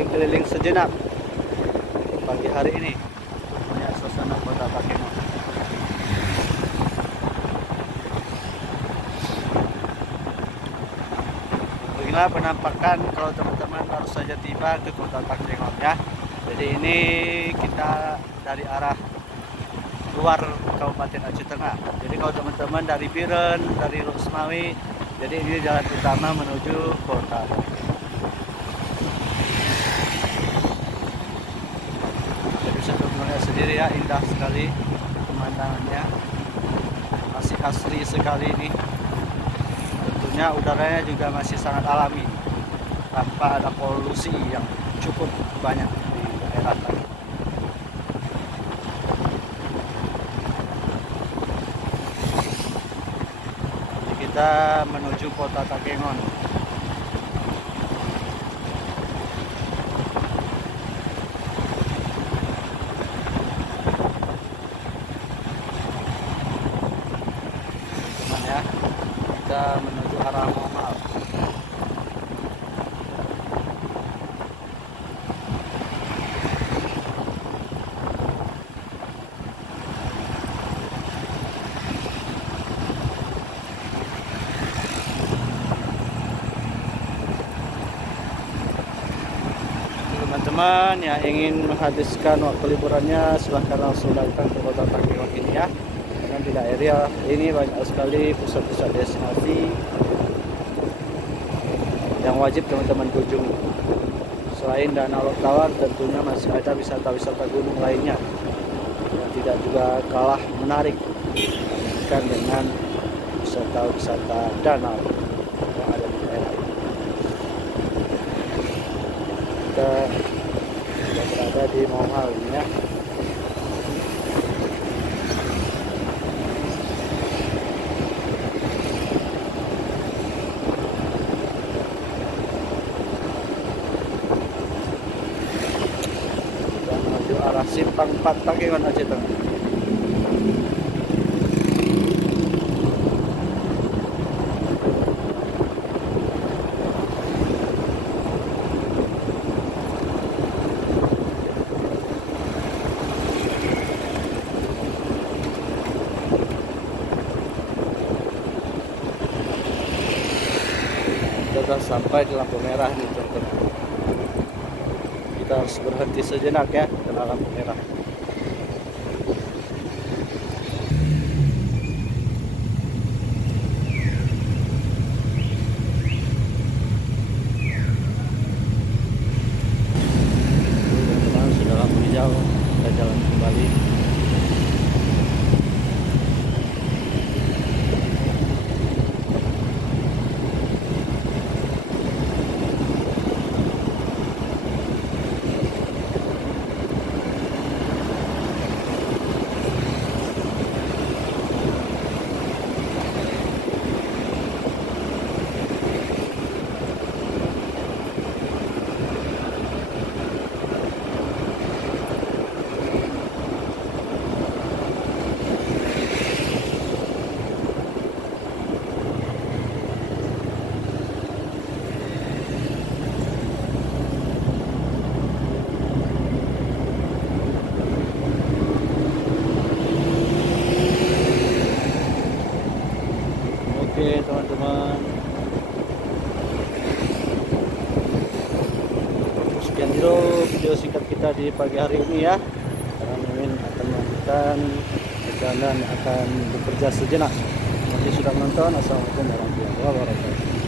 keliling-keliling sejenak pagi hari ini. Lihat suasana kota Takengon. Beginilah penampakan kalau teman-teman baru saja tiba ke kota Takengon ya. Jadi ini kita dari arah luar Kabupaten Aceh Tengah. Jadi kalau teman-teman dari Biren, dari Ruksmawi, jadi ini jalan utama menuju kota. Jadi bisa melihat sendiri ya, indah sekali pemandangannya, masih asri sekali ini. Tentunya udaranya juga masih sangat alami, tanpa ada polusi yang cukup banyak di daerah tadi. Kita menuju kota Takengon. Teman ya, kita menuju arah Momal. Teman-teman yang ingin menghabiskan waktu liburannya silahkan langsung datang ke kota Takengon ini ya. Karena di daerah ini banyak sekali pusat-pusat destinasi yang wajib teman-teman kunjungi. Selain Danau Tawar, tentunya masih ada wisata-wisata gunung lainnya yang tidak juga kalah menarik dibandingkan dengan wisata-wisata danau yang ada di daerah ini. Kita sudah berada di Momal ini ya. Kita menuju arah Simpang 4 Takengon Aceh Tengah. Sudah sampai di lampu merah nih teman-teman. Kita harus berhenti sejenak ya di lampu merah. Teman-teman sudah lampu hijau, kita jalan kembali. Oke teman-teman, sekian dulu video singkat kita di pagi hari ini ya. Karena Mimin akan melanjutkan perjalanan, akan bekerja sejenak. Terima kasih sudah menonton. Assalamualaikum warahmatullahi wabarakatuh.